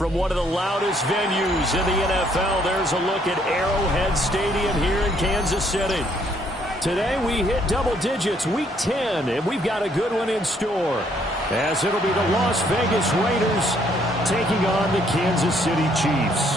From one of the loudest venues in the NFL, there's a look at Arrowhead Stadium here in Kansas City. Today we hit double digits, Week 10, and we've got a good one in store, as it'll be the Las Vegas Raiders taking on the Kansas City Chiefs.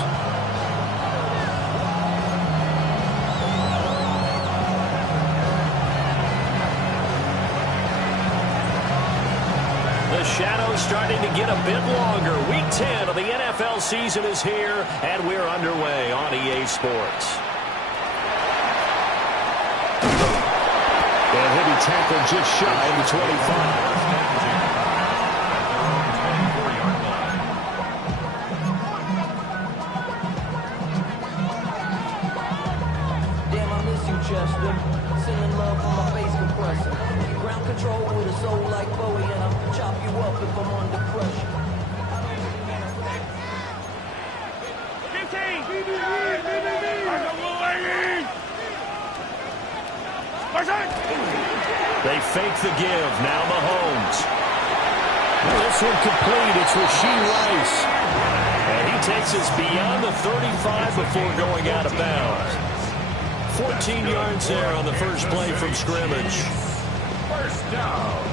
The shadow's starting to get a bit longer. Week 10 of the NFL season is here, and we're underway on EA Sports. And he'll be tackled just shy of the 25. Sending love from my face compressor. Ground control with a soul like Bowie, and I'll chop you up if I'm under pressure. 15! They fake the give. Now Mahomes. This one complete. It's Rashee Rice. And he takes us beyond the 35 before going out of bounds. 14 yards there on the first play from scrimmage. First down.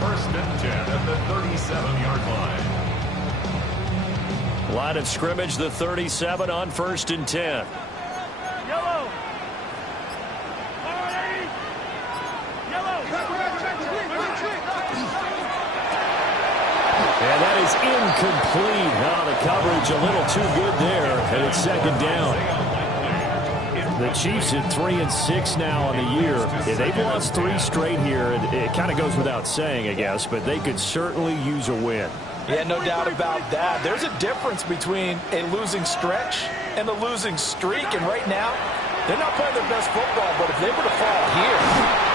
First and 10 at the 37-yard line. Line of scrimmage, the 37 on first and 10. Yellow. And that is incomplete. Now the coverage a little too good there, and it's second down. The Chiefs at 3-6 now on the year. They've lost 3 straight here. It kind of goes without saying, I guess, but they could certainly use a win. Yeah, no doubt about that. There's a difference between a losing stretch and a losing streak, and right now, they're not playing their best football, but if they were to fall here,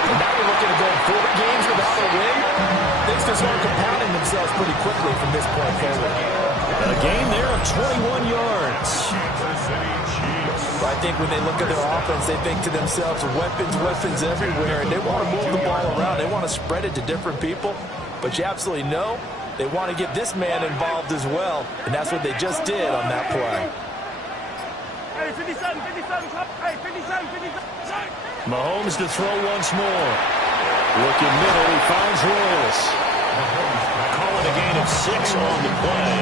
and now you're looking to go 4 games without a win, things just start compounding themselves pretty quickly from this point forward. A gain there of 21 yards. I think when they look at their offense, they think to themselves, weapons everywhere, and they want to move the ball around. They want to spread it to different people, but you absolutely know they want to get this man involved as well, and that's what they just did on that play. Hey, 57. Hey, 57. Mahomes to throw once more. Looking middle, he finds Royals. Calling a gain of 6 on the play,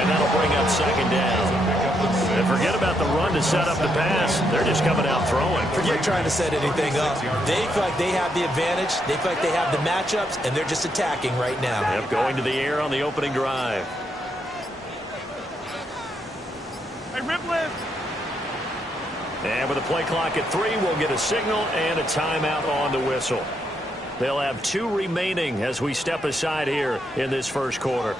and that'll bring up second down. And forget about the run to set up the pass. They're just coming out throwing. Forget trying to set anything up. They feel like they have the advantage. They feel like they have the matchups, and they're just attacking right now. Yep, going to the air on the opening drive. Hey, rip lift. And with a play clock at 3, we'll get a signal and a timeout on the whistle. They'll have 2 remaining as we step aside here in this first quarter.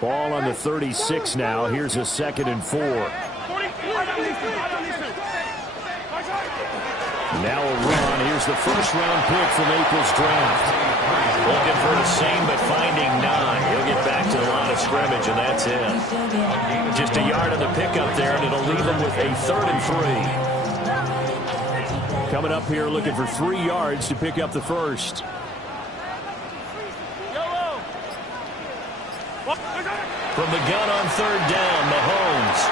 Ball on the 36 now. Here's a 2nd and 4. Now a run. Here's the first-round pick from April's draft. Looking for the same, but finding none. He'll get back to the line of scrimmage, and that's it. Just a yard on the pickup there, and it'll leave him with a 3rd and 3. Coming up here looking for 3 yards to pick up the first. From the gun on 3rd down, Mahomes.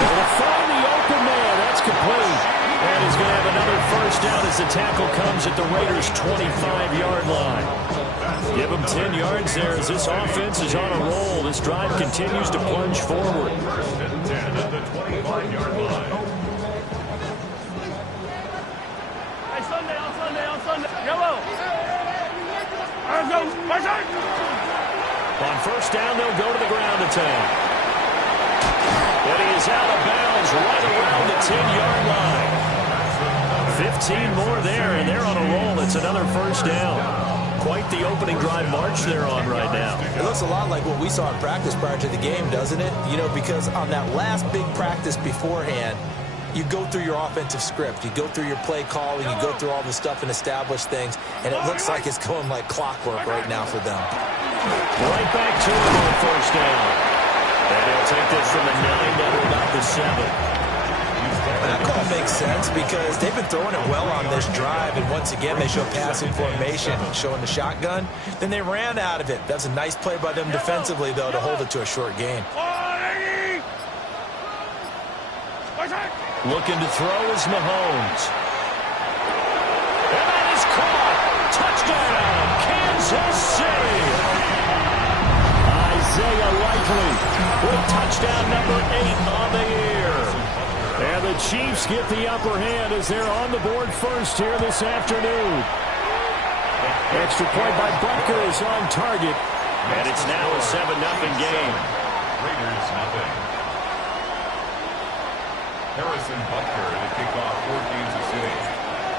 Able to find the open man. That's complete. And he's going to have another first down as the tackle comes at the Raiders' 25-yard line. Give him 10 yards there as this offense is on a roll. This drive continues to plunge forward. First and 10 at the 25-yard line. Hey, on Sunday. Yellow. On first down, they'll go to the ground attack. But he is out of bounds right around the 10-yard line. 15 more there, and they're on a roll. It's another first down. Quite the opening drive march they're on right now. It looks a lot like what we saw in practice prior to the game, doesn't it? You know, because on that last big practice beforehand, you go through your offensive script. You go through your play calling. You go through all the stuff and establish things. And it looks like it's going like clockwork right now for them. Right back to him on first down. And he'll take this from the 9 down to about the 7. That call makes sense because they've been throwing it well on this drive, and once again they show passing formation, showing the shotgun. Then they ran out of it. That's a nice play by them defensively, though, to hold it to a short gain. Looking to throw is Mahomes. And that is caught. Touchdown, Kansas City. Isaiah Likely with touchdown number 8 on the year. And the Chiefs get the upper hand as they're on the board first here this afternoon. Extra point by Butker is on target. And it's now a 7-0 game. Raiders nothing. Harrison Butker to kick off for Kansas City.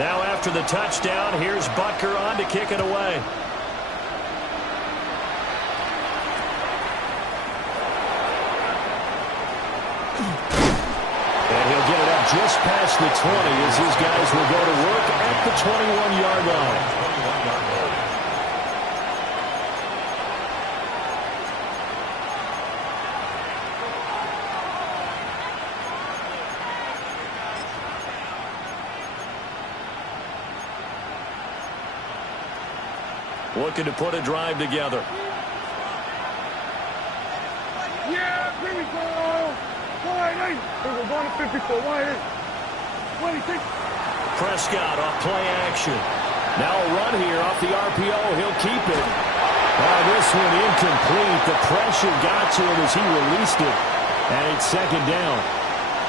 Now after the touchdown, here's Butker on to kick it away. And he'll get it up just past the 20 as his guys will go to work at the 21-yard line. 21-yard line. Looking to put a drive together. Yeah, here we go. Wide, we're going to 54. Wide, 26. Prescott off play action. Now a run here off the RPO. He'll keep it. This one incomplete. The pressure got to him as he released it. And it's second down.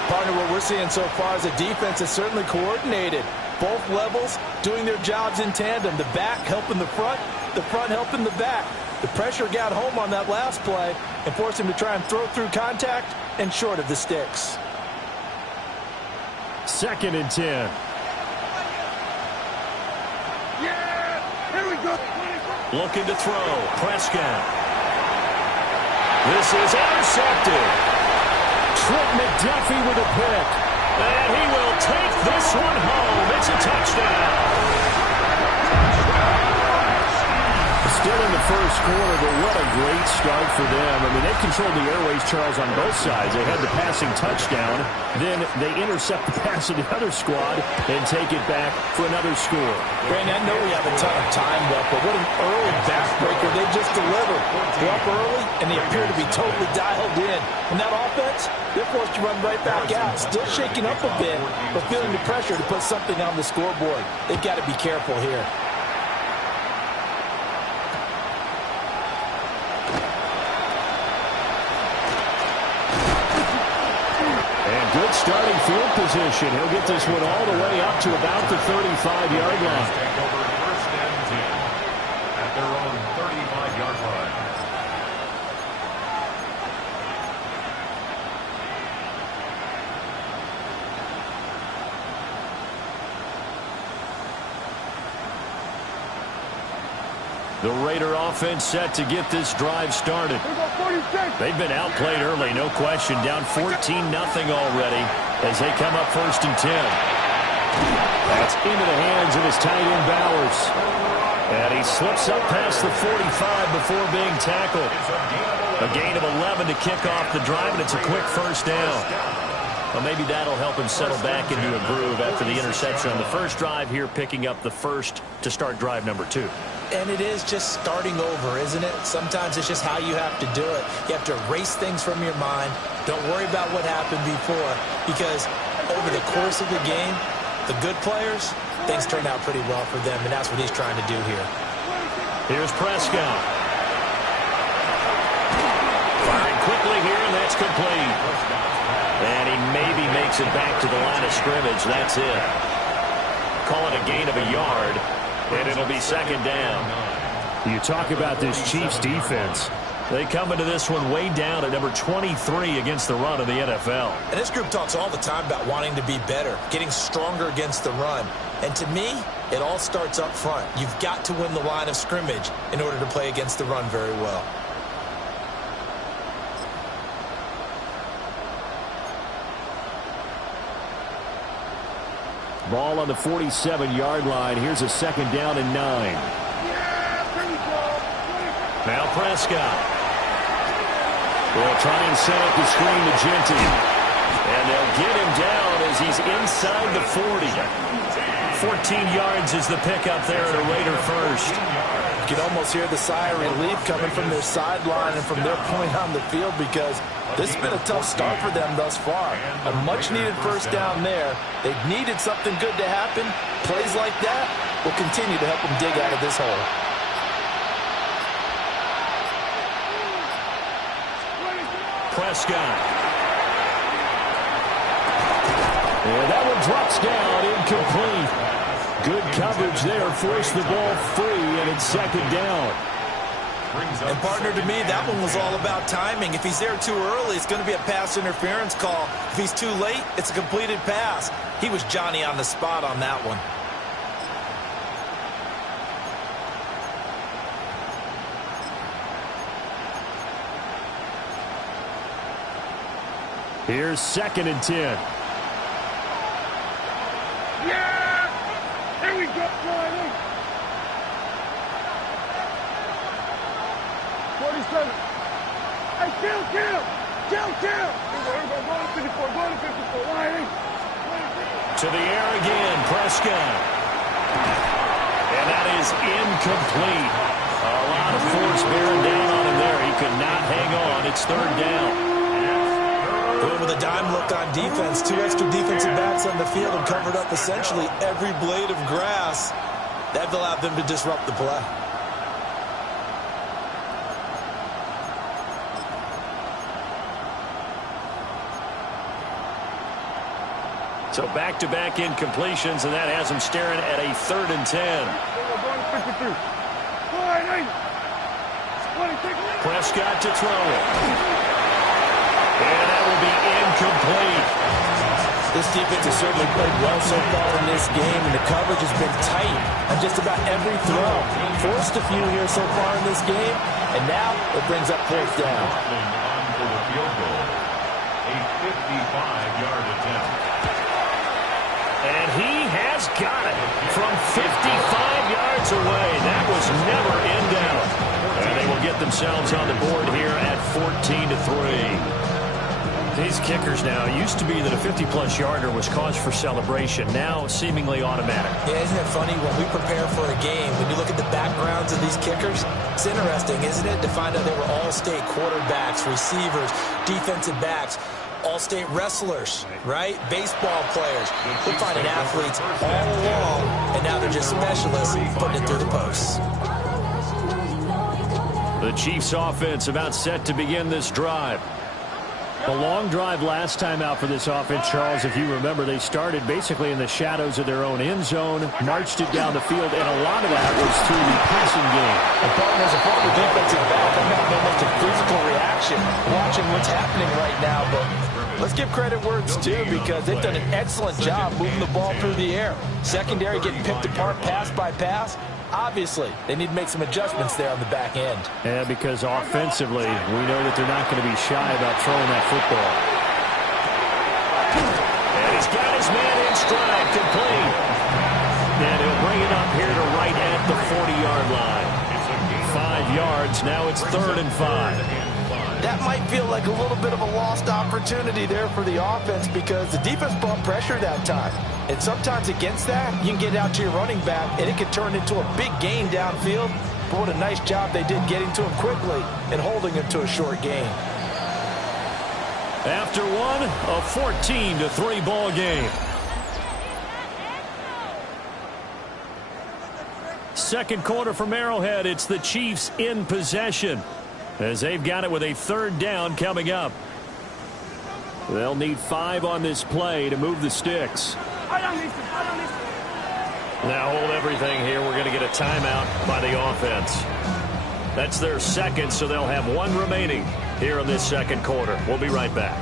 Partner, what we're seeing so far is the defense is certainly coordinated. Both levels doing their jobs in tandem. The back helping the front helping the back. The pressure got home on that last play and forced him to try and throw through contact and short of the sticks. 2nd and 10. Yeah, here we go. Looking to throw. Prescott. This is intercepted. Trent McDuffie with a pick. And he will take this one home. It's a touchdown. Still in the first quarter, but what a great start for them. I mean, they controlled the airways, Charles, on both sides. They had the passing touchdown. Then they intercept the pass of the other squad and take it back for another score. Brandon, I know we have a ton of time left, but what an early backbreaker they just delivered. They're up early, and they appear to be totally dialed in. And that offense, they're forced to run right back out. Still shaking up a bit, but feeling the pressure to put something on the scoreboard. They've got to be careful here. Good starting field position. He'll get this one all the way up to about the 35-yard line. Take over 1st and 10 at their own 35-yard line. The Raider offense set to get this drive started. They've been outplayed early, no question. Down 14-0 already as they come up 1st and 10. That's into the hands of his tight end Bowers. And he slips up past the 45 before being tackled. A gain of 11 to kick off the drive, and it's a quick 1st down. Well, maybe that'll help him settle back into a groove after the interception on the first drive here, picking up the first to start drive number 2. And it is just starting over, isn't it? Sometimes it's just how you have to do it. You have to erase things from your mind. Don't worry about what happened before, because over the course of the game, the good players, things turn out pretty well for them, and that's what he's trying to do here. Here's Prescott. Firing quickly here, and that's complete. And he maybe makes it back to the line of scrimmage. That's it. Call it a gain of a yard. And it'll be 2nd down. You talk about this Chiefs defense. They come into this one way down at number 23 against the run of the NFL. And this group talks all the time about wanting to be better, getting stronger against the run. And to me, it all starts up front. You've got to win the line of scrimmage in order to play against the run very well. Ball on the 47-yard line. Here's a 2nd down and 9. Now Prescott. They'll try and set up the screen to Genty. And they'll get him down as as he's inside the 40. 14 yards is the pickup there at a Raider first. You can almost hear the sigh of relief coming from their sideline and from their point on the field, because this has been a tough start for them thus far. A much-needed first down there. They've needed something good to happen. Plays like that will continue to help them dig out of this hole. Prescott. And that one drops down, incomplete. Good coverage there, forced the ball free, and it's second down. And partner, to me, that one was all about timing. If he's there too early, it's going to be a pass interference call. If he's too late, it's a completed pass. He was Johnny on the spot on that one. Here's 2nd and 10. Yeah! Here we go, 47. Hey, kill! Here we go, go to 54, Wiley. To the air again, Prescott. And that is incomplete. A lot of force bearing down on him there. He could not hang on. It's 3rd down. With a dime look on defense, 2 extra defensive backs on the field and covered up essentially every blade of grass. That allowed them to disrupt the play. So back-to-back incompletions, and that has him staring at a 3rd and 10. Prescott to throw it. And that will be incomplete. This defense has certainly played well so far in this game, and the coverage has been tight on just about every throw. Forced a few here so far in this game, and now it brings up 4th down. On for the field goal. A 55-yard attempt. And he has got it from 55 yards away. That was never in doubt. And they will get themselves on the board here at 14-3. These kickers now, it used to be that a 50-plus yarder was cause for celebration. Now seemingly automatic. Yeah, isn't it funny when we prepare for a game, when you look at the backgrounds of these kickers, it's interesting, isn't it, to find out they were all-state quarterbacks, receivers, defensive backs, all-state wrestlers, right? Baseball players. We're finding athletes all along, and now they're just specialists putting it through the posts. The Chiefs offense about set to begin this drive. A long drive last time out for this offense, Charles. If you remember, they started basically in the shadows of their own end zone, marched it down the field, and a lot of that was through the passing game. And partner, as a former defensive back, I'm having almost a physical reaction watching what's happening right now. But let's give credit where it's due, because they've done an excellent job moving the ball through the air. Secondary getting picked apart pass by pass. Obviously, they need to make some adjustments there on the back end. Yeah, because offensively, we know that they're not going to be shy about throwing that football. And he's got his man in stride, complete. And he'll bring it up here to right at the 40-yard line. 5 yards, now it's 3rd and 5. That might feel like a little bit of a lost opportunity there for the offense, because the defense brought pressure that time. And sometimes against that, you can get out to your running back, and it can turn into a big gain downfield. But what a nice job they did getting to him quickly and holding him to a short gain. After one, a 14-3 ball game. Second quarter from Arrowhead, it's the Chiefs in possession, as they've got it with a 3rd down coming up. They'll need 5 on this play to move the sticks. Now hold everything here. We're going to get a timeout by the offense. That's their 2nd, so they'll have 1 remaining here in this 2nd quarter. We'll be right back.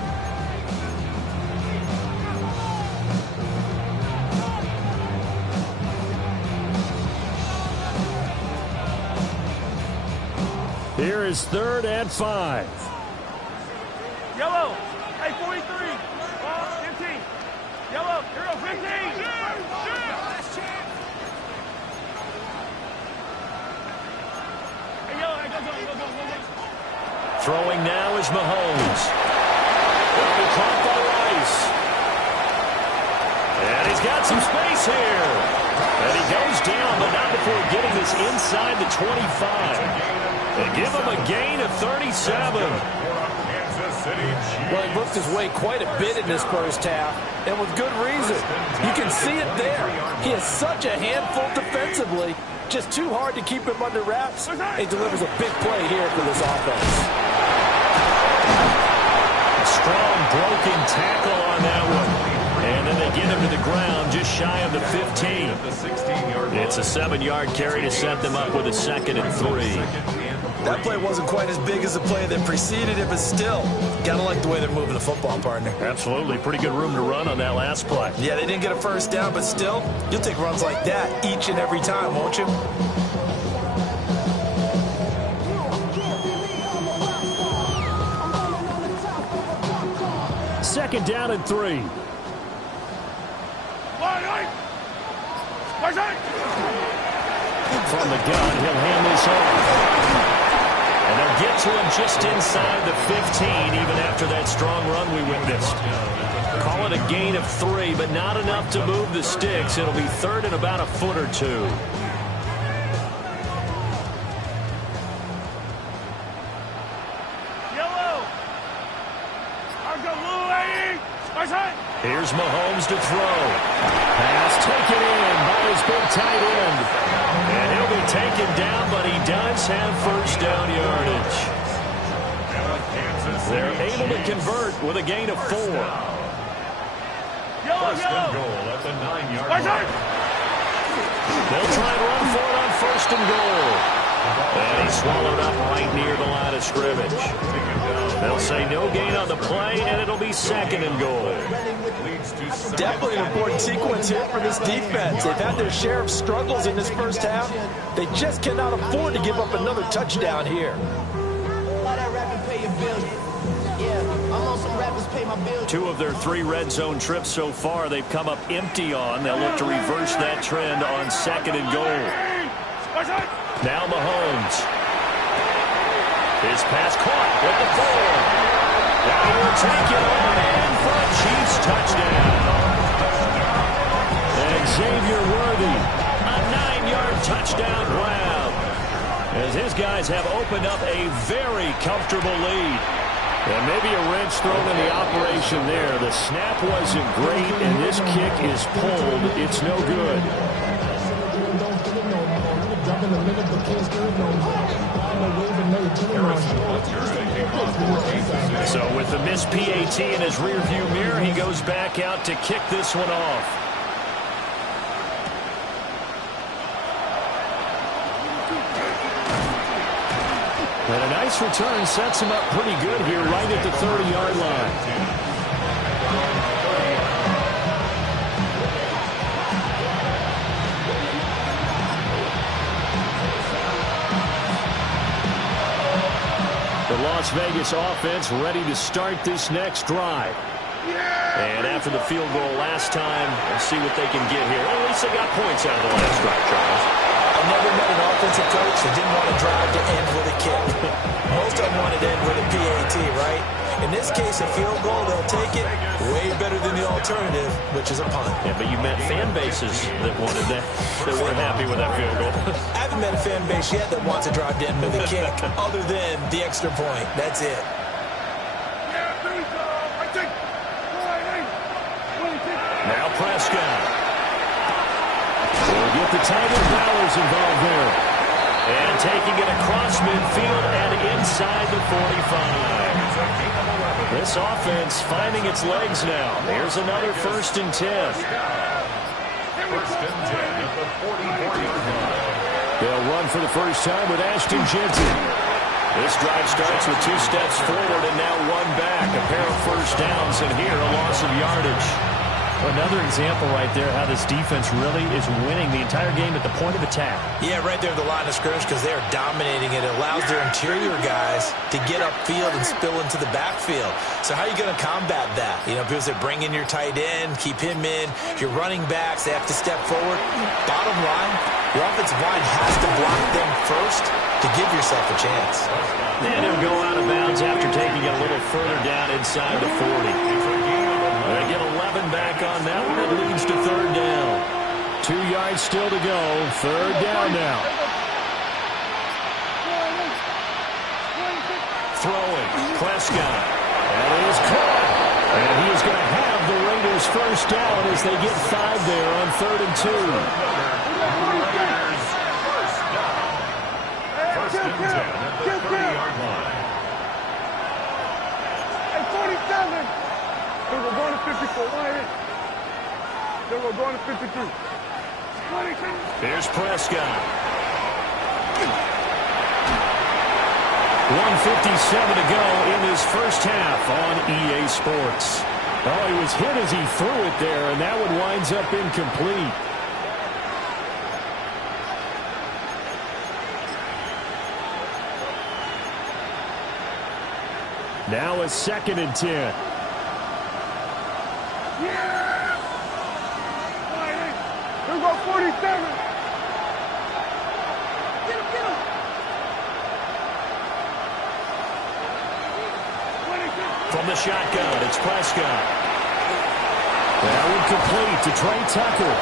Here is 3rd and 5. Yellow. Hey, 43. 15. Yellow. Here we go, 15. Hey, yellow. Hey, go. Throwing now is Mahomes. Will be caught by Rice. got some space here. And he goes down, but not before getting this inside the 25. They give him a gain of 37. Well, he looked his way quite a bit in this first half, and with good reason. You can see it there. He is such a handful defensively. Just too hard to keep him under wraps. He delivers a big play here for this offense. A strong broken tackle on that one. And then they get him to the ground just shy of the 15. It's a 7-yard carry to set them up with a 2nd and 3. That play wasn't quite as big as the play that preceded it, but still, gotta like the way they're moving the football, partner. Absolutely. Pretty good room to run on that last play. Yeah, they didn't get a first down, but still, you'll take runs like that each and every time, won't you? Second down and 3. From the gun, he'll hand this off. And they'll get to him just inside the 15, even after that strong run we witnessed. Call it a gain of 3, but not enough to move the sticks. It'll be 3rd and about a foot or 2. Here's Mahomes to throw. Pass taken in by his big tight end. And he'll be taken down, but he does have first down yardage. They're able to convert with a gain of 4. First and goal at the 9-yard line. They'll try and run for it on 1st and goal. And he's swallowed up right near the line of scrimmage. They'll say no gain on the play, and it'll be 2nd and goal. Definitely an important sequence here for this defense. They've had their share of struggles in this first half. They just cannot afford to give up another touchdown here. 2 of their 3 red zone trips so far they've come up empty on. They'll look to reverse that trend on 2nd and goal. Now Mahomes. His pass caught at the 4. Now he will take it on in for a Chiefs touchdown. And Xavier Worthy, a 9-yard touchdown grab. As his guys have opened up a very comfortable lead. And maybe a wrench thrown in the operation there. The snap wasn't great, and this kick is pulled. It's no good. So with the missed PAT in his rearview mirror, he goes back out to kick this one off. And a nice return sets him up pretty good here right at the 30-yard line. The Las Vegas offense ready to start this next drive. And after the field goal last time, we'll see what they can get here. At least they got points out of the last drive, Charles. I've never met an offensive coach that didn't want to drive to end with a kick. Most of them wanted to end with a PAT, right? In this case, a field goal, they'll take it way better than the alternative, which is a punt. Yeah, but you met fan bases that wanted that, that weren't happy with that field goal. I haven't met a fan base yet that wants to drive to end with a kick, other than the extra point. That's it. Now Prescott. We'll get the tight end Bowers involved there. And taking it across midfield and inside the 45. This offense finding its legs now. Here's another 1st and 10. 1st and 10 at the 44-yard line. They'll run for the first time with Ashton Jensen. This drive starts with 2 steps forward and now 1 back. A pair of first downs, and here a loss of yardage. Another example right there how this defense really is winning the entire game at the point of attack. Yeah, right there at the line of scrimmage because they are dominating it. It allows their interior guys to get upfield and spill into the backfield. So how are you going to combat that? You know, because they bring in your tight end, keep him in. Your running backs, they have to step forward. Bottom line, your offensive line has to block them first to give yourself a chance. And he'll go out of bounds after taking it a little further down inside the 40. They get 11 back on that one. It leads to 3rd still to go. Third down now. Throwing. Prescott. And it is caught. And he is going to have the Raiders first down as they get 5 there on 3rd and 2. Raiders first down. First and 10 at the 30-yard line. Hey, 47. They were going to 54. They were going to 53. 22. Here's Prescott. 1:57 to go in this first half on EA Sports. Oh, he was hit as he threw it there, and that one winds up incomplete. Now a 2nd and 10. Yeah! Here we go, 47. Get him, get him. 22. From the shotgun, it's Prescott. That one complete to Trey Tucker.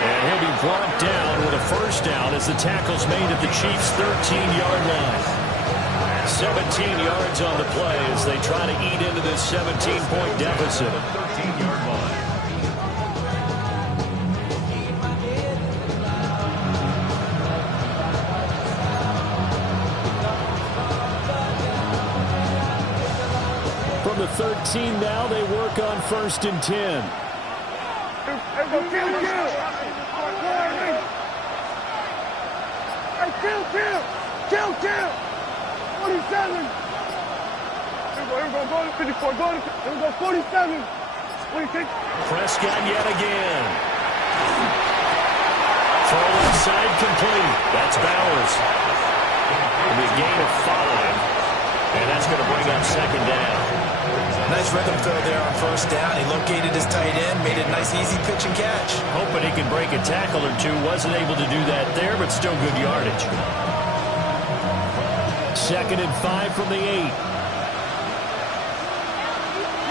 And he'll be brought down with a first down as the tackle's made at the Chiefs' 13-yard line. 17 yards on the play as they try to eat into this 17-point deficit. 13-yard line. From the 13 now, they work on 1st and 10. Hey, go kill. Hey, kill. 47. Here we go, go to 54. Here we go, 47. 26. Prescott yet again. Throw inside complete. That's Bowers. It'll be a gain of 5. And that's going to bring up 2nd down. Nice rhythm throw there on 1st down. He located his tight end, made it a nice easy pitch and catch. Hoping he can break a tackle or two. Wasn't able to do that there, but still good yardage. 2nd and 5 from the 8.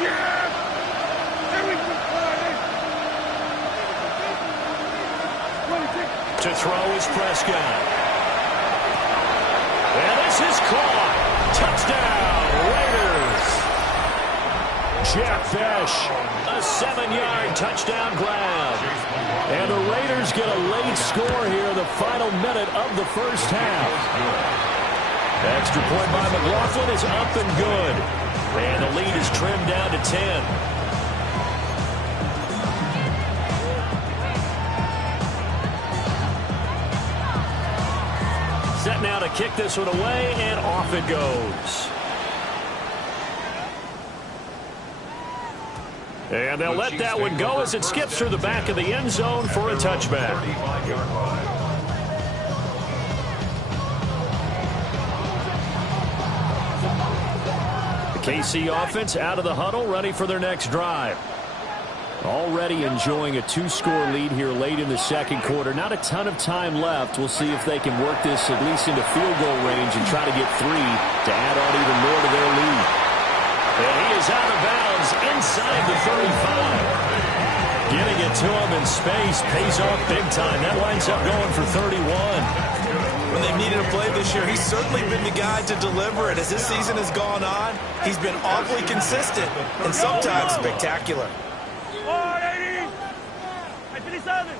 Yeah! Here we go. 26. To throw is Prescott. And this is caught. Touchdown, Raiders. Jeff Besh, a 7-yard touchdown grab. And the Raiders get a late score here in the final minute of the first half. Extra point by McLaughlin is up and good. And the lead is trimmed down to 10. Set now to kick this one away, and off it goes. And they'll let that one go as it skips through the back of the end zone for a touchback. 35-yard line. KC offense out of the huddle, ready for their next drive. Already enjoying a 2-score lead here late in the 2nd quarter. Not a ton of time left. We'll see if they can work this at least into field goal range and try to get 3 to add on even more to their lead. And he is out of bounds inside the 35. Getting it to him in space pays off big time. That winds up going for 31. When they've needed a play this year, he's certainly been the guy to deliver it. As this season has gone on, he's been awfully consistent and sometimes spectacular. 480. 57.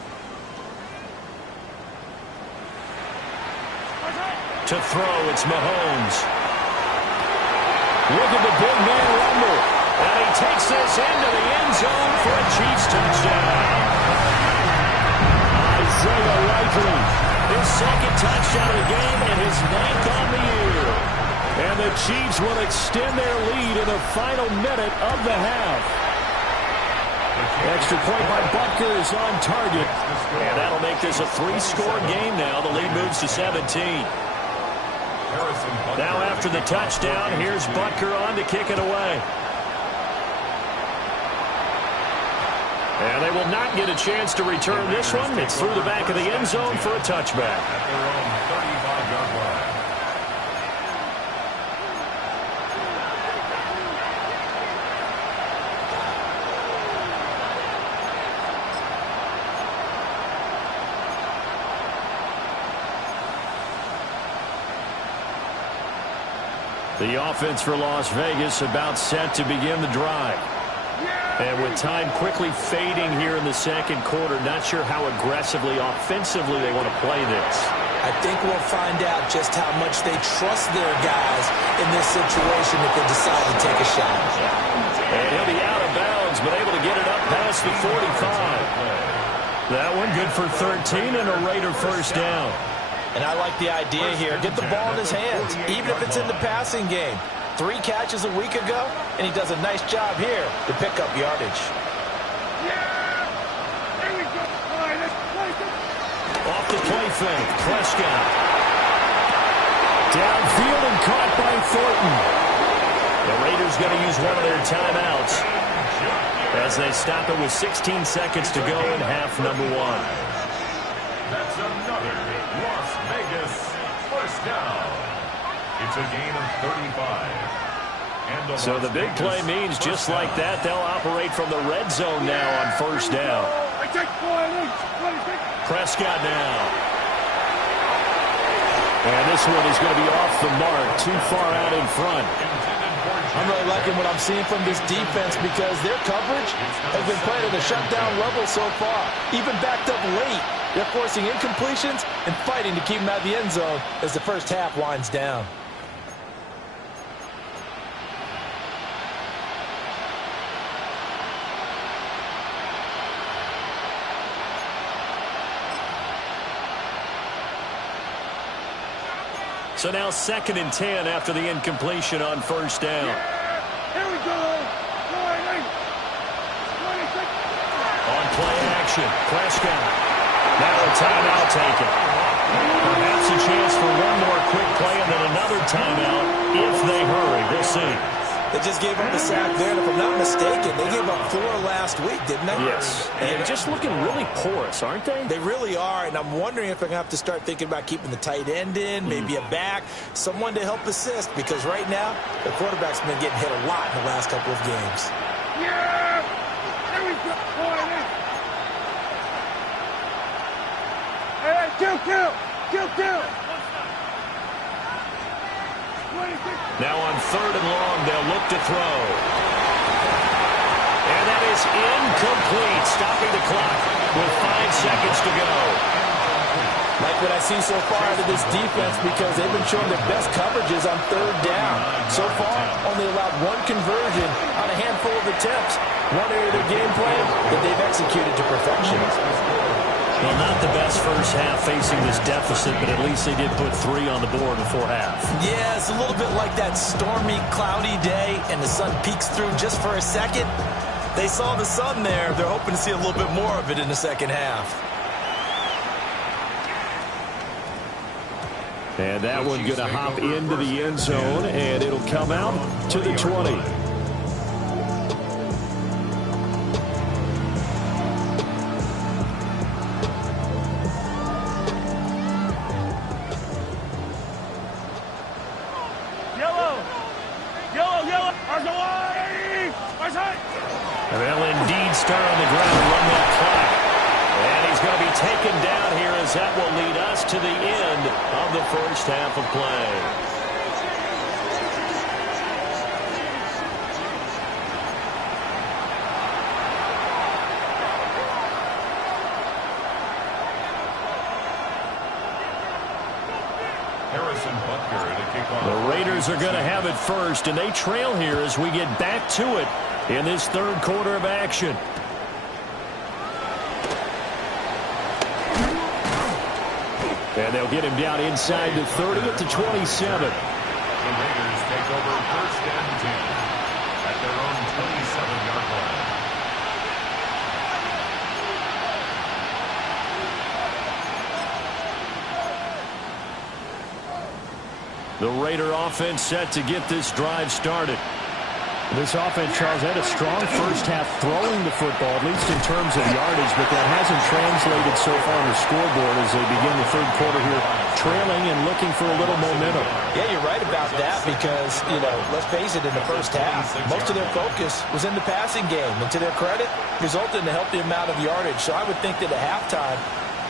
To throw, it's Mahomes. Look at the big man rumble. And he takes this into the end zone for a Chiefs touchdown. Isaiah Likely. His 2nd touchdown of the game and his 9th on the year. And the Chiefs will extend their lead in the final minute of the half. Extra point by Butker is on target. And that'll make this a 3-score game now. The lead moves to 17. Now after the touchdown, here's Butker on to kick it away. And they will not get a chance to return this one. It's through the back of the end zone for a touchback. At their own 35-yard line. The offense for Las Vegas about set to begin the drive. And with time quickly fading here in the second quarter, not sure how aggressively, offensively they want to play this. I think we'll find out just how much they trust their guys in this situation if they decide to take a shot. And he'll be out of bounds, but able to get it up past the 45. That one good for 13 and a Raider first down. And I like the idea here. Get the ball in his hands, even if it's in the passing game. 3 catches a week ago, and he does a nice job here to pick up yardage. Off the play fake, Prescott. Downfield and caught by Thornton. The Raiders going to use one of their timeouts as they stop it with 16 seconds to go in half number 1. That's another Las Vegas first down. It's a gain of 35. So the big play means just like that, they'll operate from the red zone now on first down. Prescott now. And this one is going to be off the mark, too far out in front. I'm really liking what I'm seeing from this defense because their coverage has been playing at a shutdown level so far. Even backed up late, they're forcing incompletions and fighting to keep them out of the end zone as the first half winds down. So now 2nd and 10 after the incompletion on first down. Here we go. On play action, Prescott. Now a timeout taken. Perhaps a chance for one more quick play and then another timeout if they hurry. We'll see. They just gave up a sack there, and if I'm not mistaken, they gave up 4 last week, didn't they? Yes. And just looking really porous, aren't they? They really are, and I'm wondering if they're going to have to start thinking about keeping the tight end in, maybe a back, someone to help assist, because right now, the quarterback's been getting hit a lot in the last couple of games. Yeah! There we go. Hey, kill. Now on 3rd and long, they'll look to throw. And that is incomplete, stopping the clock with 5 seconds to go. Like what I see so far out of this defense because they've been showing their best coverages on 3rd down. So far, only allowed 1 conversion on a handful of attempts. One area of their game plan that they've executed to perfection. Well, not the best first half facing this deficit, but at least they did put 3 on the board before half. Yeah, it's a little bit like that stormy, cloudy day, and the sun peeks through just for a second. They saw the sun there. They're hoping to see a little bit more of it in the second half. And that one going to hop into the end zone, and it'll come out to the 20. They'll indeed start on the ground and run that clock. And he's going to be taken down here as that will lead us to the end of the first half of play. The Raiders are going to have it first, and they trail here as we get back to it in this 3rd quarter of action. And they'll get him down inside the 30 at the 27. The Raiders take over 1st and 10 at their own 27-yard line. The Raider offense set to get this drive started. This offense, Charles, had a strong first half throwing the football, at least in terms of yardage, but that hasn't translated so far on the scoreboard as they begin the 3rd quarter here, trailing and looking for a little momentum. Yeah, you're right about that because, let's face it, in the first half, most of their focus was in the passing game. And to their credit, resulted in a healthy amount of yardage. So I would think that at halftime,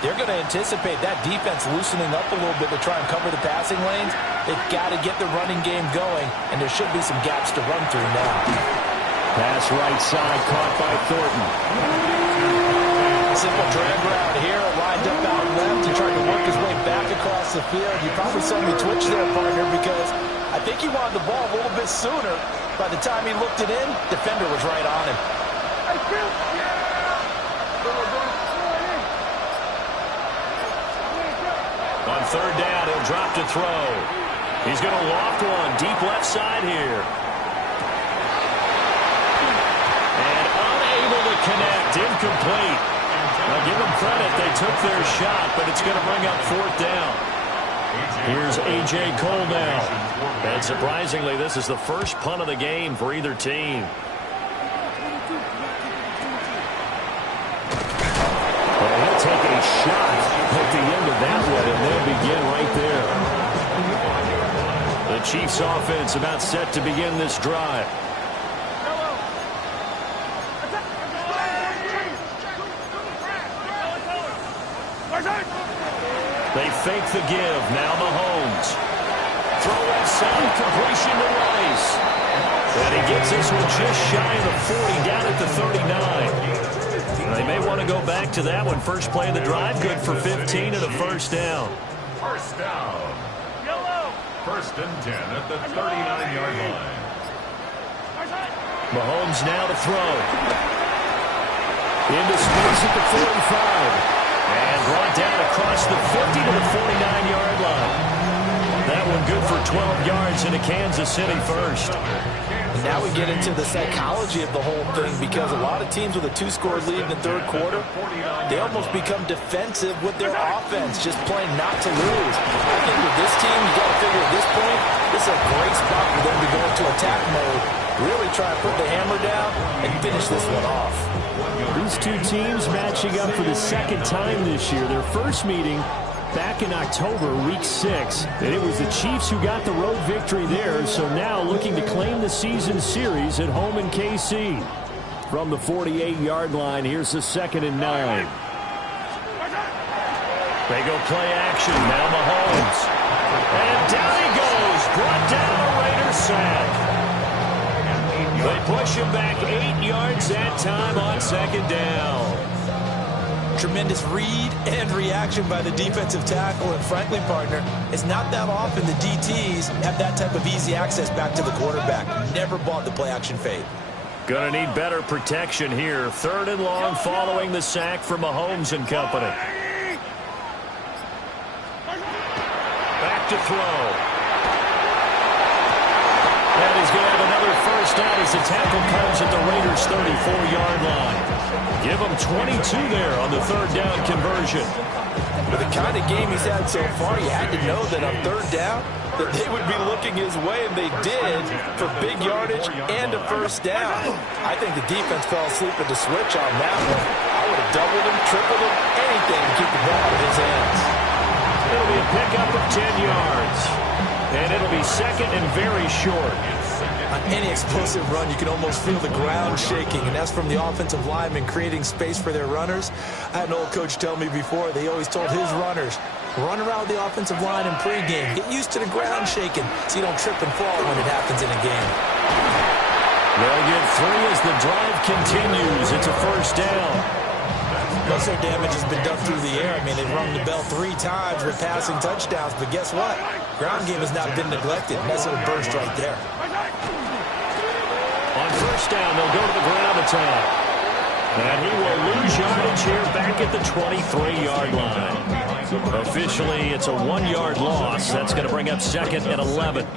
they're going to anticipate that defense loosening up a little bit to try and cover the passing lanes. They've got to get the running game going, and there should be some gaps to run through now. Pass right side, caught by Thornton. Simple drag route here, lined up out left. He tried to work his way back across the field. You probably saw me twitch there, partner, because I think he wanted the ball a little bit sooner. By the time he looked it in, defender was right on him. On third down, he'll drop to throw. He's going to loft one deep left side here. And unable to connect, incomplete. Now give them credit, they took their shot, but it's going to bring up fourth down. Here's A.J. Cole now. And surprisingly, this is the first punt of the game for either team. Well, he'll take a shot at the end of that one, and they'll begin right there. The Chiefs offense about set to begin this drive. They fake the give. Now Mahomes. Throw inside. Completion to Rice. And he gets this one just shy of the 40, down at the 39. They may want to go back to that one. First play of the drive, good for 15 and a first down. First down. First and 10 at the 39-yard line. Mahomes now to throw. Into space at the 45. And brought down across the 50 to the 49-yard line. That one good for 12 yards into Kansas City first. Now we get into the psychology of the whole thing, because a lot of teams with a two-score lead in the third quarter, they almost become defensive with their offense, just playing not to lose. I think with this team, you got to figure at this point, this is a great spot for them to go into attack mode, really try to put the hammer down and finish this one off. These two teams matching up for the second time this year. Their first meeting back in October, week 6. And it was the Chiefs who got the road victory there, so now looking to claim the season series at home in KC. From the 48-yard line, here's the 2nd and 9. They go play action. Now Mahomes. And down he goes. Brought down a Raiders sack. They push him back 8 yards that time on 2nd down. Tremendous read and reaction by the defensive tackle, and frankly, partner, it's not that often the DTs have that type of easy access back to the quarterback. Never bought the play-action fade. Gonna need better protection here. 3rd and long following the sack for Mahomes and company. Back to throw. And he's going to have another first down as the tackle comes at the Raiders' 34-yard line. Give him 22 there on the 3rd down conversion. With the kind of game he's had so far, you had to know that on 3rd down, that they would be looking his way, and they did, for big yardage and a first down. I think the defense fell asleep at the switch on that one. I would have doubled him, tripled him, anything to keep the ball out of his hands. It'll be a pickup of 10 yards. And it'll be 2nd and very short. On any explosive run, you can almost feel the ground shaking, and that's from the offensive linemen creating space for their runners. I had an old coach tell me before, they always told his runners, run around the offensive line in pregame. Get used to the ground shaking so you don't trip and fall when it happens in a game. They'll get 3 as the drive continues. It's a first down. Most of their damage has been done through the air. I mean, they've rung the bell 3 times with passing touchdowns, but guess what? Ground game has not been neglected, and that's a little burst right there. On first down, they'll go to the ground attack. And he will lose yardage here back at the 23-yard line. Officially, it's a 1-yard loss. That's going to bring up 2nd and 11.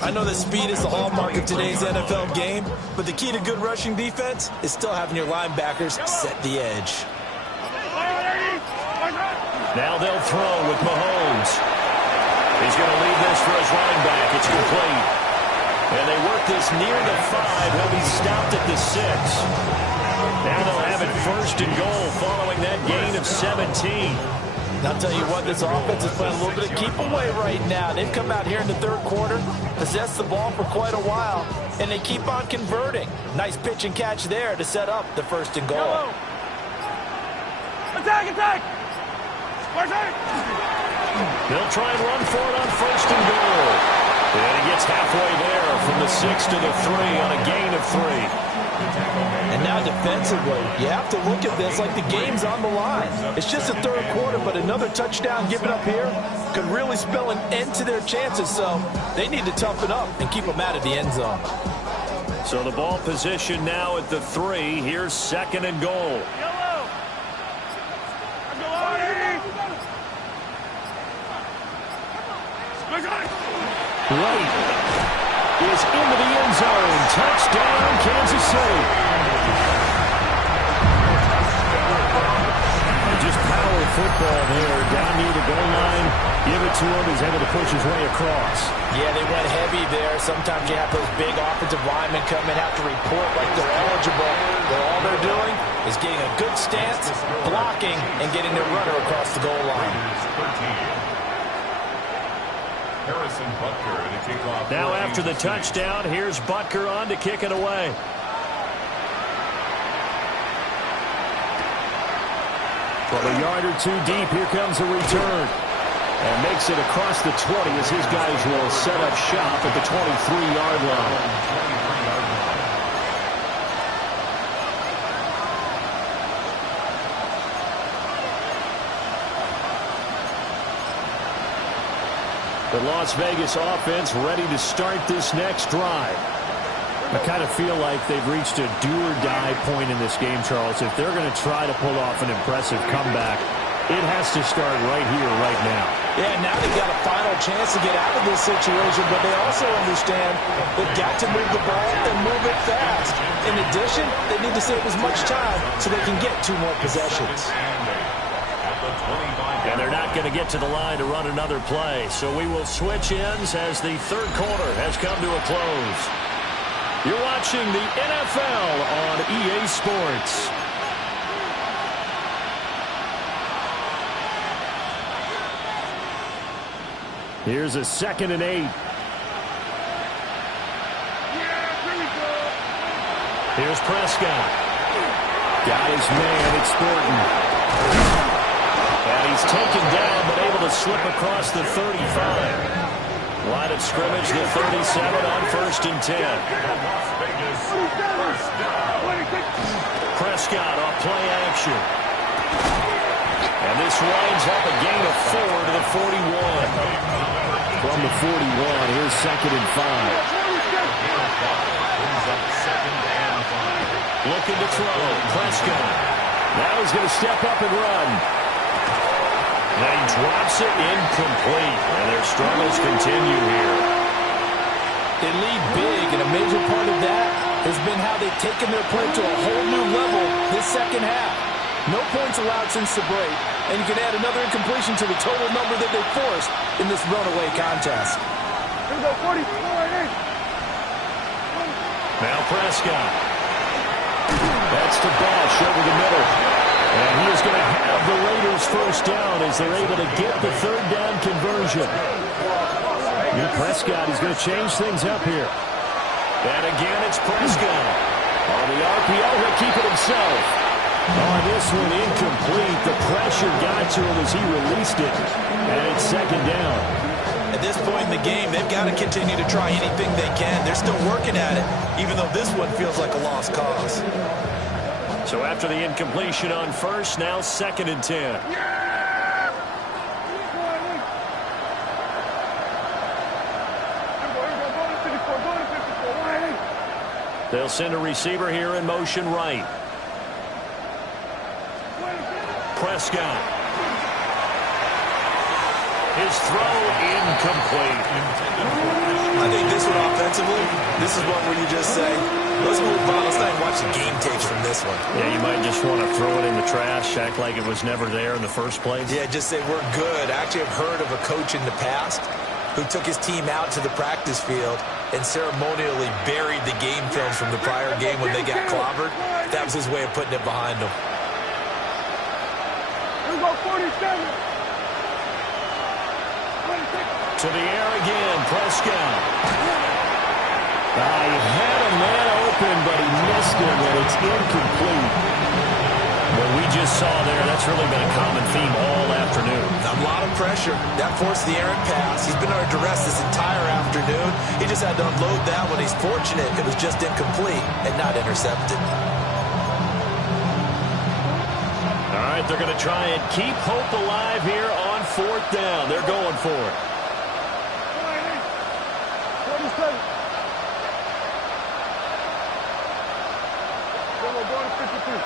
I know that speed is the hallmark of today's NFL game, but the key to good rushing defense is still having your linebackers set the edge. Now they'll throw with Mahomes. He's going to leave this for his running back. It's complete. And they work this near the 5. He'll be stopped at the 6. Now they'll have it 1st and goal following that gain of 17. I'll tell you what, this offense is playing a little bit of keep away right now. They've come out here in the 3rd quarter, possessed the ball for quite a while, and they keep on converting. Nice pitch and catch there to set up the 1st and goal. Attack, attack! They'll try and run for it on 1st and goal. And he gets halfway there from the 6 to the 3 on a gain of 3. And now defensively, you have to look at this like the game's on the line. It's just the 3rd quarter, but another touchdown given up here could really spell an end to their chances. So they need to toughen up and keep them out of the end zone. So the ball position now at the 3. Here's 2nd and goal. White is into the end zone. Touchdown, Kansas City. Just power football there. Down near the goal line. Give it to him. He's able to push his way across. Yeah, they went heavy there. Sometimes you have those big offensive linemen come in, have to report like they're eligible. But all they're doing is getting a good stance, blocking, and getting their runner across the goal line. Now after the touchdown, here's Butker on to kick it away. From a yard or 2 deep, here comes a return. And makes it across the 20 as his guys will set up shop at the 23-yard line. The Las Vegas offense ready to start this next drive. I kind of feel like they've reached a do-or-die point in this game, Charles. If they're going to try to pull off an impressive comeback, it has to start right here, right now. Yeah, now they've got a final chance to get out of this situation, but they also understand they've got to move the ball and move it fast. In addition, they need to save as much time so they can get 2 more possessions. And they're not going to get to the line to run another play. So we will switch ends as the 3rd quarter has come to a close. You're watching the NFL on EA Sports. Here's a 2nd and 8. Here's Prescott. Got his man, it's Thornton. And he's taken down, but able to slip across the 35. Line of scrimmage, the 37 on 1st and 10. Prescott off play action. And this winds up a gain of 4 to the 41. From the 41, here's 2nd and 5. Looking to throw. Prescott. Now he's going to step up and run. And he drops it incomplete. And their struggles continue here. They lead big, and a major part of that has been how they've taken their play to a whole new level this 2nd half. No points allowed since the break, and you can add another incompletion to the total number that they forced in this runaway contest. Here we go, 40. Now Prescott. That's to Bosch over the middle. And he is going to have the Raiders first down as they're able to get the 3rd down conversion. New Prescott is going to change things up here. And again, it's Prescott. On the RPO, he'll keep it himself. On this one, incomplete. The pressure got to him as he released it. And it's 2nd down. At this point in the game, they've got to continue to try anything they can. They're still working at it, even though this one feels like a lost cause. So after the incompletion on 1st, now 2nd and 10. They'll send a receiver here in motion right. Prescott. His throw incomplete. I think this one offensively, this is one where you just say, let's move on. Let's not watch the game tapes from this one. Yeah, you might just want to throw it in the trash, act like it was never there in the first place. Yeah, just say we're good. I actually have heard of a coach in the past who took his team out to the practice field and ceremonially buried the game films from the prior game when they got clobbered. That was his way of putting it behind them. Here we go, 47. To the air again, Prescott. He had a man open, but he missed him, and it's incomplete. The we just saw there, that's really been a common theme all afternoon. A lot of pressure. That forced the errant pass. He's been under duress this entire afternoon. He just had to unload that one. He's fortunate it was just incomplete and not intercepted. All right, they're going to try and keep hope alive here on 4th down. They're going for it. 47. Go to 53.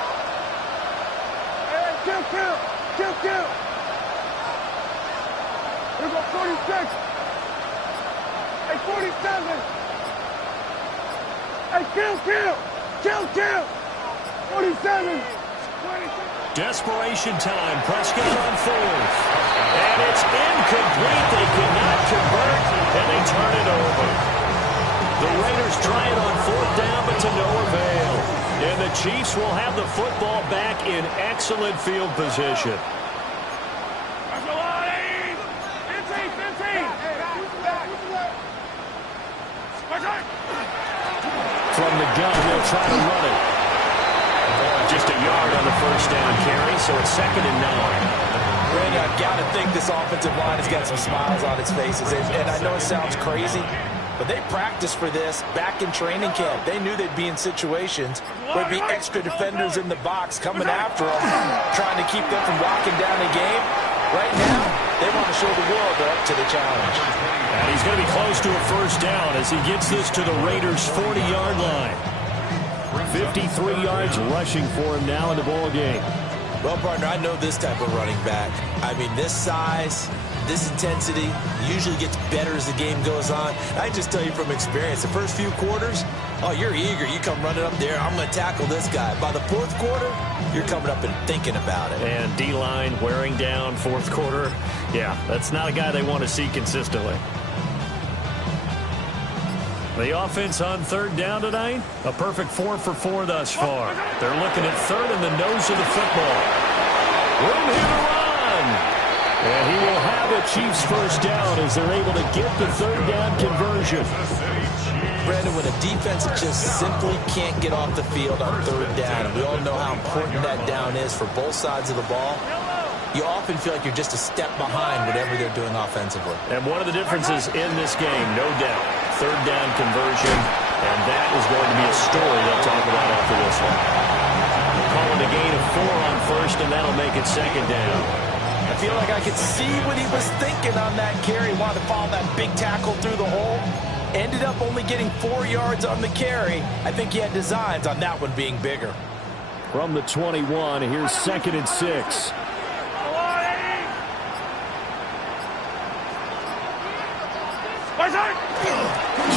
Hey, kill. Here go 46. Hey, 47. Hey, kill. 47. Desperation time. Prescott on 4th. And it's incomplete. They cannot convert, and they turn it over. The Raiders try it on 4th down, but to no avail. And the Chiefs will have the football back in excellent field position. From the gun, they'll try to run it. Just a yard on the 1st down carry, so it's 2nd and 9. Randy, I've got to think this offensive line has got some smiles on its faces. And I know it sounds crazy, but they practiced for this back in training camp. They knew they'd be in situations where there'd be extra defenders in the box coming after them, trying to keep them from locking down a game. Right now, they want to show the world they're up to the challenge. And he's going to be close to a 1st down as he gets this to the Raiders' 40-yard line. 53 yards rushing for him now in the ball game. Well, partner, I know this type of running back. I mean, this size, this intensity usually gets better as the game goes on. I just tell you from experience, the first few quarters, oh, you're eager. You come running up there, I'm going to tackle this guy. By the 4th quarter, you're coming up and thinking about it. And D-line wearing down 4th quarter. Yeah, that's not a guy they want to see consistently. The offense on 3rd down tonight, a perfect 4 for 4 thus far. They're looking at 3rd in the nose of the football. Room here to run. And he will have a Chiefs 1st down as they're able to get the 3rd down conversion. Brandon, when a defense just simply can't get off the field on 3rd down, and we all know how important that down is for both sides of the ball, you often feel like you're just a step behind whatever they're doing offensively. And one of the differences in this game, no doubt, 3rd down conversion, and that is going to be a story they'll talk about after this one. Calling a gain of 4 on 1st, and that'll make it 2nd down. I feel like I could see what he was thinking on that carry. Wanted to follow that big tackle through the hole. Ended up only getting 4 yards on the carry. I think he had designs on that one being bigger. From the 21, here's 2nd and 6.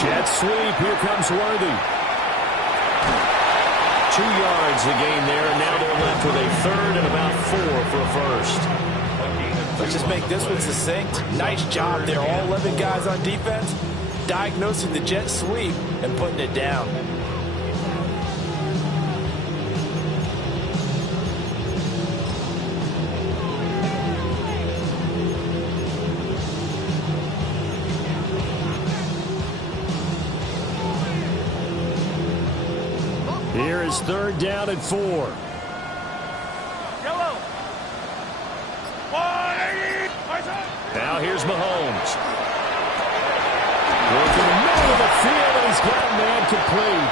Jet sweep. Here comes Worthy. 2 yards the gain there, and now they're left with a 3rd and about 4 for a 1st. Let's just make this one succinct. Nice job there. All 11 guys on defense diagnosing the jet sweep and putting it down. Here is 3rd down and 4. Now here's Mahomes. Working the middle of the field, and he's got a man complete.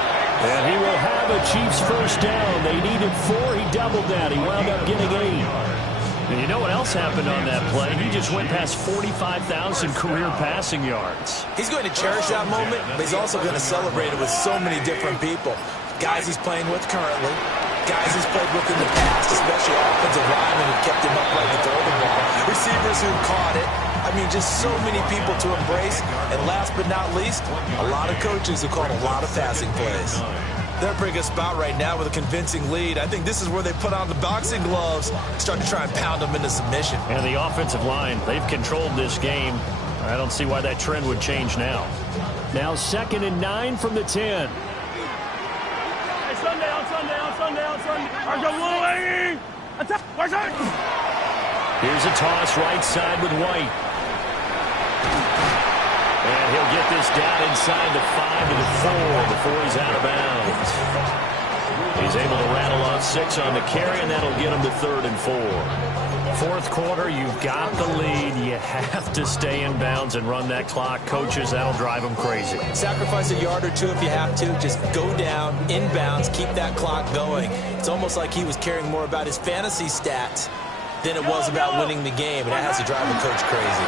And he will have a Chiefs 1st down. They needed 4. He doubled that. He wound up getting 8. And you know what else happened on that play? He just went past 45,000 career passing yards. He's going to cherish that moment, but he's also going to celebrate it with so many different people. Guys he's playing with currently, guys he's played with in the past, especially offensive linemen who kept him upright to throw the ball, receivers who caught it. I mean, just so many people to embrace. And last but not least, a lot of coaches who called a lot of passing plays. They're a pretty good spot right now with a convincing lead. I think this is where they put on the boxing gloves, start to try and pound them into submission. And the offensive line, they've controlled this game. I don't see why that trend would change now. Now 2nd and 9 from the 10. Here's a toss right side with White. And he'll get this down inside the 5 to the 4 before he's out of bounds. He's able to rattle off 6 on the carry, and that'll get him to 3rd and 4. Fourth quarter, you've got the lead. You have to stay in bounds and run that clock. Coaches, that'll drive them crazy. Sacrifice a yard or two if you have to. Just go down, in bounds, keep that clock going. It's almost like he was caring more about his fantasy stats than it was about winning the game, and that has to drive a coach crazy.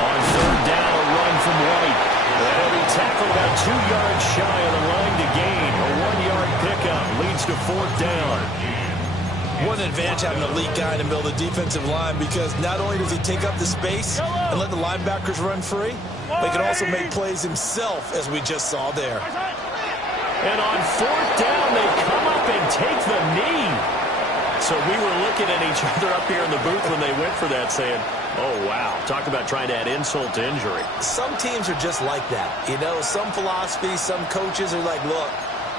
On 3rd down, a run from White. He'll be tackled about 2 yards shy of the line to gain. A 1-yard pickup leads to 4th down. What an advantage having an elite guy in the middle of the defensive line, because not only does he take up the space and let the linebackers run free, but he can also make plays himself, as we just saw there. And on 4th down, they come up and take the knee. So we were looking at each other up here in the booth when they went for that, saying, oh, wow. Talk about trying to add insult to injury. Some teams are just like that. You know, some philosophies, some coaches are like, look,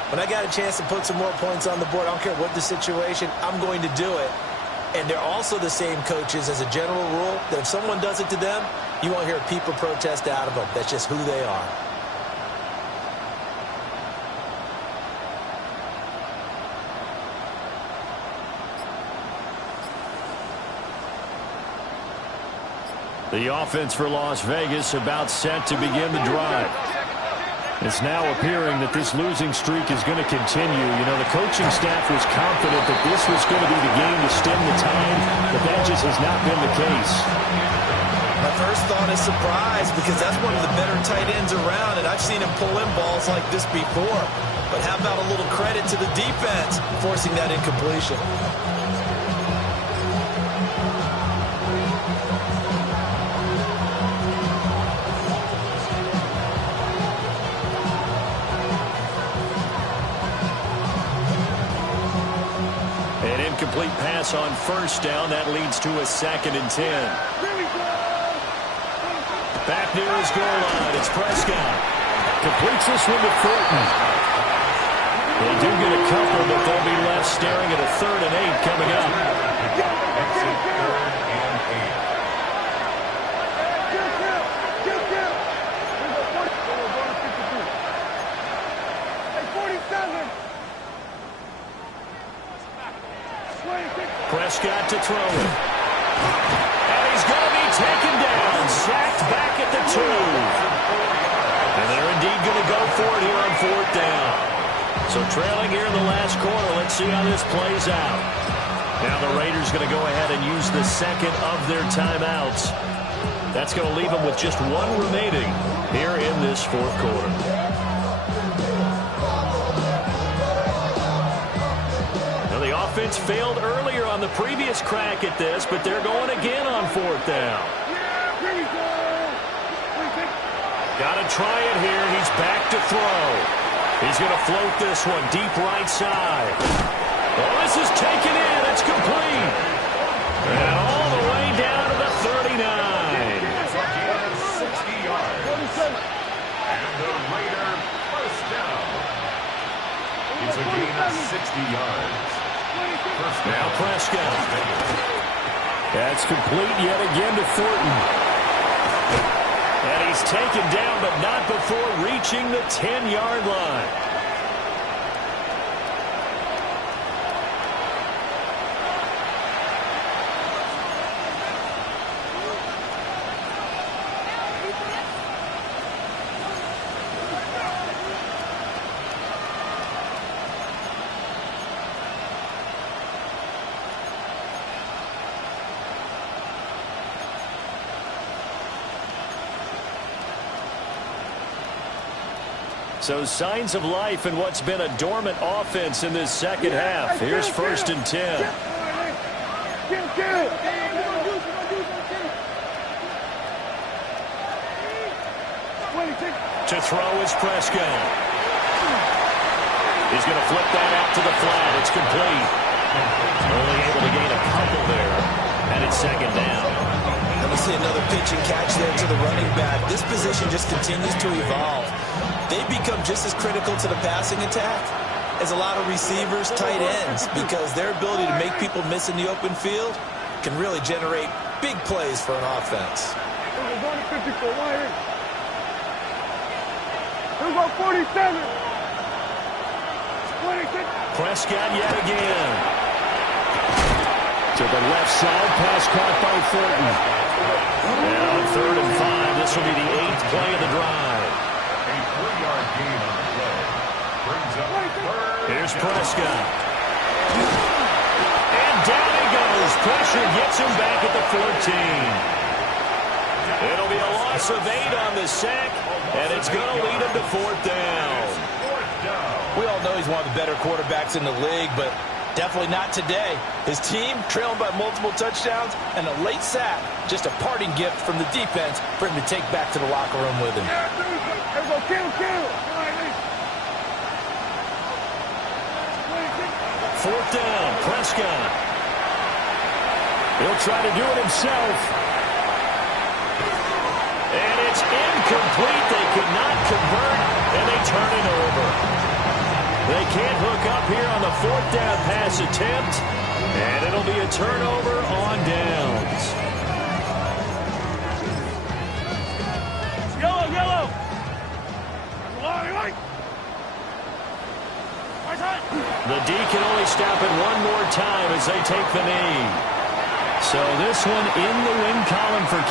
when I got a chance to put some more points on the board, I don't care what the situation, I'm going to do it. And they're also the same coaches, as a general rule, that if someone does it to them, you won't hear a peep or protest out of them. That's just who they are. The offense for Las Vegas about set to begin the drive. It's now appearing that this losing streak is going to continue. You know, the coaching staff was confident that this was going to be the game to stem the tide, but that just has not been the case. My first thought is surprise, because that's one of the better tight ends around, and I've seen him pull in balls like this before. But how about a little credit to the defense forcing that incompletion? Complete pass on 1st down. That leads to a 2nd and 10. Back near his goal line. It's Prescott. Completes this one to Thornton. They do get a couple, but they'll be left staring at a 3rd and 8 coming up. Prescott to throw it. And he's going to be taken down. Sacked back at the 2. And they're indeed going to go for it here on 4th down. So trailing here in the last quarter. Let's see how this plays out. Now the Raiders going to go ahead and use the 2nd of their timeouts. That's going to leave them with just 1 remaining here in this 4th quarter. The offense failed earlier on the previous crack at this, but they're going again on 4th down. Got to try it here. He's back to throw. He's going to float this one deep right side. Oh, this is taken in. It's complete. And all the way down to the 39. 60 yards. And the Raider first down. It's a gain of 60 yards. Now Prescott. That's complete yet again to Thornton. And he's taken down, but not before reaching the 10-yard line. So signs of life in what's been a dormant offense in this 2nd half. Here's 1st and 10. To throw is Prescott. He's going to flip that out to the flat. It's complete. Only able to gain a couple there. And it's 2nd down. And we see another pitch and catch there to the running back. This position just continues to evolve. They become just as critical to the passing attack as a lot of receivers, tight ends, because their ability to make people miss in the open field can really generate big plays for an offense. Here we go, 47. Prescott yet again. To the left side, pass caught by Thornton. And on 3rd and 5, this will be the 8th play of the drive. A 3-yard gain on the play. Brings up 3rd. Here's Prescott. And down he goes. Pressure gets him back at the 14. It'll be a loss of 8 on the sack, and it's going to lead him to 4th down. We all know he's one of the better quarterbacks in the league, but definitely not today. His team trailing by multiple touchdowns, and a late sack, just a parting gift from the defense for him to take back to the locker room with him. Fourth down, Prescott. He'll try to do it himself. And it's incomplete. They could not convert, and they turn it over. They can't hook up here on the 4th down pass attempt, and it'll be a turnover on downs. Yellow. The D can only stop it one more time as they take the knee. So this one in the win column for